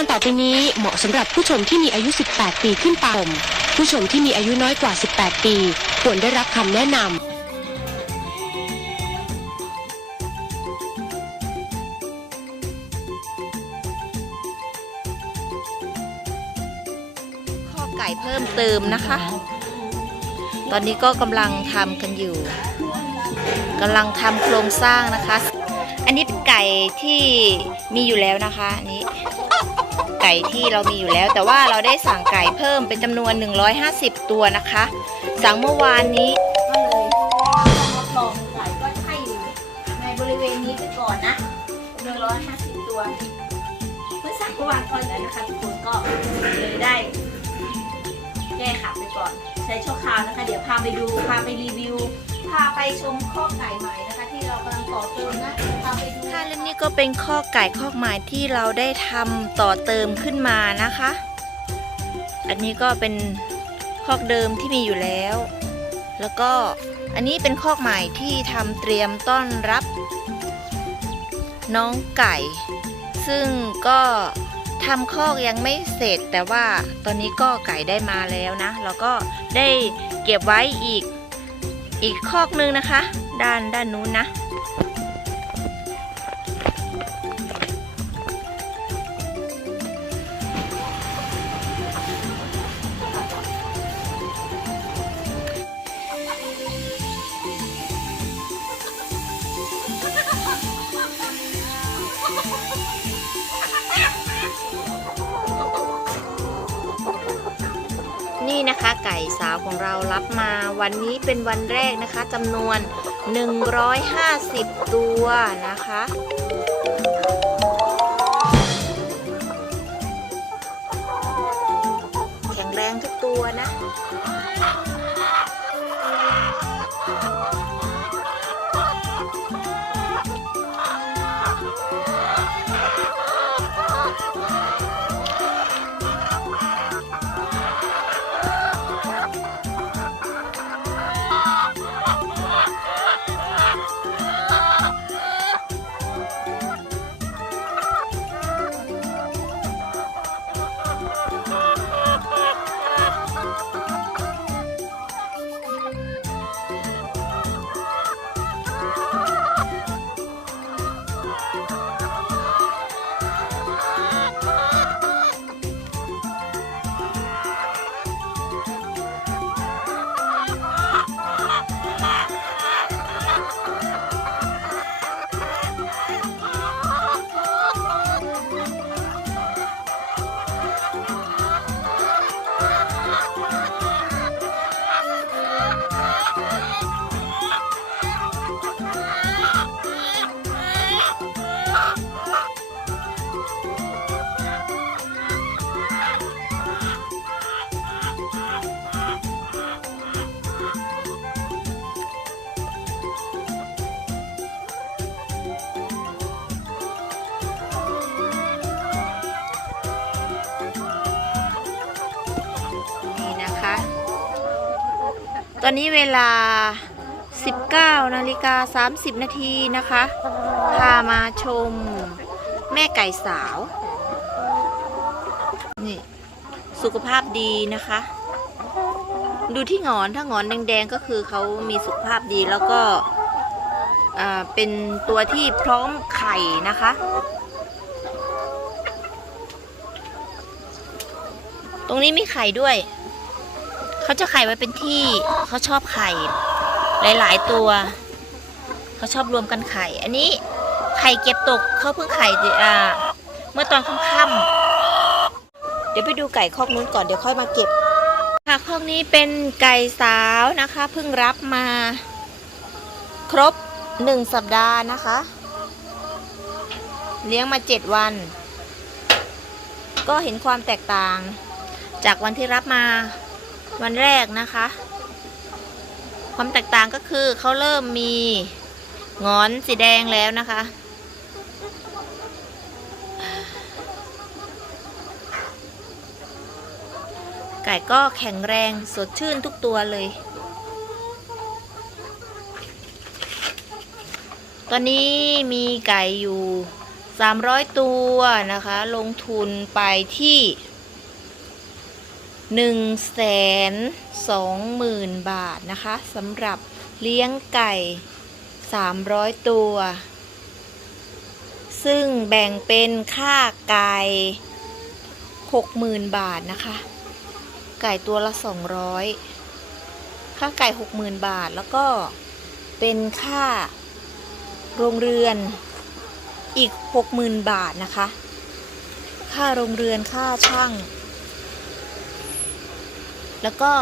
การต่อไปนี้เหมาะสำหรับผู้ชมที่มีอายุ 18 ปีขึ้นไปผู้ชมที่มีอายุน้อยกว่า 18 ปี ควรได้รับคำแนะนำข้อไก่เพิ่มเติมนะคะ ตอนนี้ก็กำลังทำกันอยู่กำลังทำโครงสร้างนะคะ อันนี้เป็นไก่ที่มีอยู่แล้วนะคะ อันนี้ ไก่ที่เรามีอยู่แล้ว แต่ว่าเราได้สั่งไก่เพิ่มเป็นจำนวน 150 ตัวนะคะ สั่งเมื่อวานนี้ก็เลยทดลองไก่ก็ให้อยู่ในบริเวณนี้ไปก่อนนะ150 ตัว เมื่อสักเมื่อวานก่อนแล้วนะคะทุกคนก็เลยได้แก้ขับไปก่อน ใช้ชั่วคราวนะคะ เดี๋ยวพาไปดูพาไปรีวิวพาไปชมข้อไก่มา ต่อเติมนะพาไปดูค่ะและนี่ก็เป็นข้อไก่ข้อใหม่ที่เราได้ทำต่อเติมขึ้นมานะคะ อันนี้ก็เป็นคอกเดิมที่มีอยู่แล้ว แล้วก็อันนี้เป็นคอกใหม่ที่ทำเตรียมต้อนรับ น้องไก่ ซึ่งก็ทำคอกยังไม่เสร็จ แต่ว่าตอนนี้ก็ไก่ได้มาแล้วนะ แล้วก็ได้เก็บไว้อีกอีกคอกนึงนะคะ ด้านด้านนู้นนะ ไก่สาวของเรารับมาวันนี้เป็นวันแรกนะคะจำนวน 150 ตัวนะคะแข็งแรงทุกตัวนะ ตอนนี้เวลา 19นาฬิกา30 นาทีนะคะ พามาชมแม่ไก่สาว นี่ สุขภาพดีนะคะ ดูที่หงอน ถ้าหงอนแดงๆก็คือเขามีสุขภาพดีแล้วก็อ่าเป็นตัวที่พร้อมไข่นะคะ ตรงนี้มีไข่ด้วย เขาจะไข่ไว้เป็นที่เขาชอบไข่หลาย ๆ ตัว เขาชอบรวมกันไข่ อันนี้ไข่เก็บตกเขาเพิ่งไข่อ่าเมื่อตอนค่ำๆเดี๋ยวไปดูไก่คอกนู้นก่อนเดี๋ยวค่อยมาเก็บ ค่ะคอกนี้เป็นไก่สาวนะคะเพิ่งรับมา ครบหนึ่งสัปดาห์นะคะ เลี้ยงมาเจ็ดวัน ก็เห็นความแตกต่าง จากวันที่รับมา วันแรกนะคะ ความแตกต่างก็คือเขาเริ่มมีงอนสีแดงแล้วนะคะ ไก่ก็แข็งแรงสดชื่นทุกตัวเลย ตอนนี้มีไก่อยู่ 300 ตัวนะคะ ลงทุนไปที่ 1นึ่งแสนสองหมื่นบาทนะคะสำหรับเลี้ยงไก่ 300 ตัว ซึ่งแบ่งเป็นค่าไก่ 60,000 บาทนะคะ ไก่ตัวละ 200 ค่าไก่ 60,000 บาทแล้วก็เป็นค่าโรงเรือนอีก 60,000 บาทนะคะ ค่าโรงเรือนค่าช่าง แล้วก็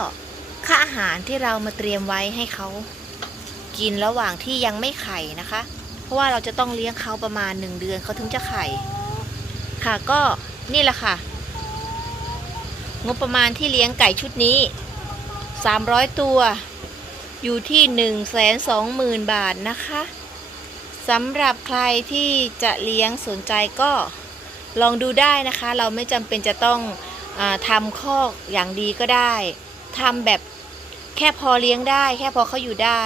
ค่าอาหารที่เรามาเตรียมไว้ให้เขากินระหว่างที่ยังไม่ไข่นะคะ เพราะว่าเราจะต้องเลี้ยงเขาประมาณ1เดือนเขาถึงจะไข่ ค่ะก็นี่แหละค่ะ งบประมาณที่เลี้ยงไก่ชุดนี้ 300 ตัว อยู่ที่ 1 2 0 0 0 0 บาทนะคะสำหรับใครที่จะเลี้ยงสนใจก็ลองดูได้นะคะ เราไม่จำเป็นจะต้อง ทำคอกอย่างดีก็ได้ทำแบบแค่พอเลี้ยงได้ แค่พอเขาอยู่ได้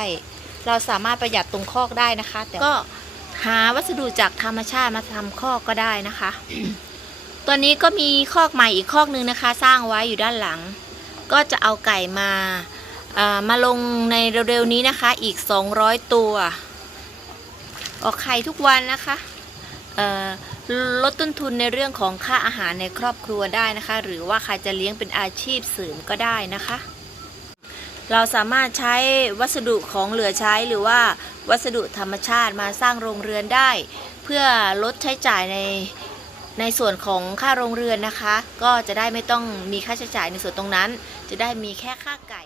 เราสามารถประหยัดตรงคอกได้นะคะ แต่ก็หาวัสดุจากธรรมชาติมาทำคอกก็ได้นะคะ ตอนนี้ก็มีคอกใหม่อีกคอกนึงนะคะ สร้างไว้อยู่ด้านหลัง ก็จะเอาไก่มามาลงในเร็วๆนี้นะคะ อีก 200 ตัว ออกไข่ทุกวันนะคะ ลดต้นทุนในเรื่องของค่าอาหารในครอบครัวได้นะคะ หรือว่าใครจะเลี้ยงเป็นอาชีพเสริมก็ได้นะคะ เราสามารถใช้วัสดุของเหลือใช้หรือว่าวัสดุธรรมชาติมาสร้างโรงเรือนได้ เพื่อลดใช้จ่ายในในส่วนของค่าโรงเรือนนะคะ ก็จะได้ไม่ต้องมีค่าใช้จ่ายในส่วนตรงนั้น จะได้มีแค่ค่าไก่